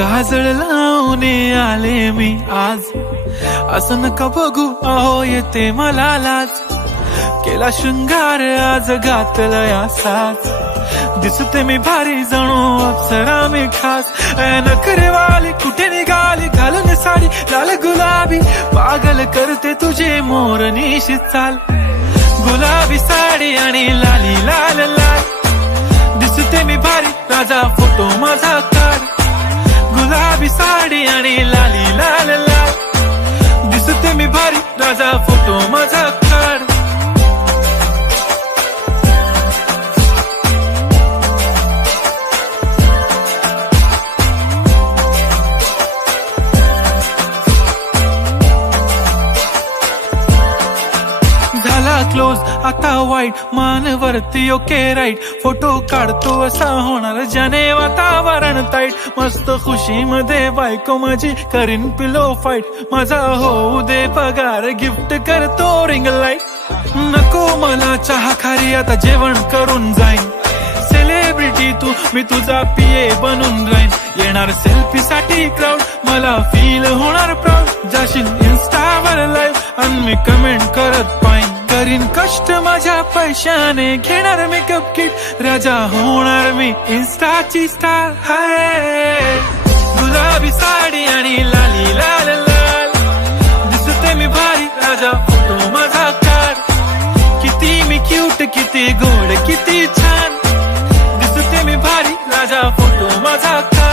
काजळ लावून आले मी आज, असं नका बघू अहो येते मला लाज. केला शृंगार आज घातला साज, दिसते मी भारी जणू अप्सरा मी खास. नखरेवाली कुठे निघाली घालून साडी लाल गुलाबी, पागल करते तुझे मोरनीशी चाल. गुलाबी साडी आणि लाली लाल लाल, दिसते मी भारी राजा फोटो माझा काढ. गुलाबी साडी आणि लाली लाल लाल, दिसते मी भारी राजा फोटो माझा काढ. क्लोज आता वाईट मानवरती ओके राईट, फोटो काढतो असा होणार ज्याने वातावरण ताईट. मस्त खुशी मध्ये बायको माझी करीन पिलो फाईट, माझा होऊ दे पगार गिफ्ट करतो रिंग लाईट. नको मला चहा खारी आता जेवण करून जाईन, सेलिब्रिटी तू मी तुझा पिये बनून राहीन. येणार सेल्फी साठी क्राऊड मला फील होणार प्राऊड, जाशील इन्स्टावर लाईव्ह आणि मी कमेंट करत पाहिन. करीन कष्ट माझ्या पैशाने घेणार मेकअप किट, राजा होणार मी इन्स्टाची स्टार. हाय गुलाबी साडी आणि लाली लाल लाल, दिसते मी भारी राजा फोटो माझा काढ. किती मी क्यूट किती गोड किती छान, दिसते मी भारी राजा फोटो माझा काढ.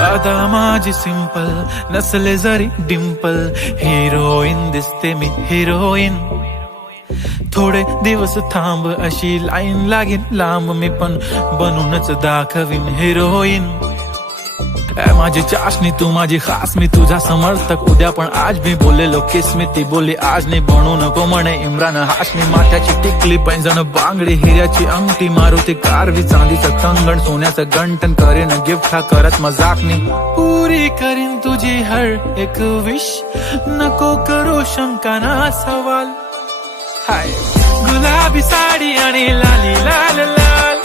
आता माझी सिंपल नसले जरी डिंपल, हिरोईन दिसते मी हिरोईन. थोडे दिवस थांब अशी लाईन लागेल लांब, मी पण बनूनच दाखवीन हिरोईन. माझी चाशनी तू माझी खास, मी तुझा समर्थक उद्या पण आज मी बोलेलो किस मी, ती बोली आज नाही बनू नको म्हणे इम्रान हाशमी. माथ्याची टिकली पैंजण बांगडी हिऱ्याची अंगठी, मारुती कारवी चांदीचं कंगण सोन्याचं गंटन, करीन गिफ्ट हा करत मजाकनी. पुरी करीन तुझी हर एक विश, नको करू शंका ना सवाल. हाय गुलाबी साडी आणि लाली लाल लाल,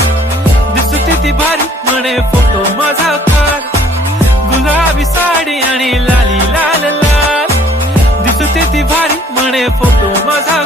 दिसते ती भारी म्हणे फोटो माझा काढ. गुलाबी साडी आणि लाली लाल लाल, दिसते ती भारी म्हणे फोटो माझा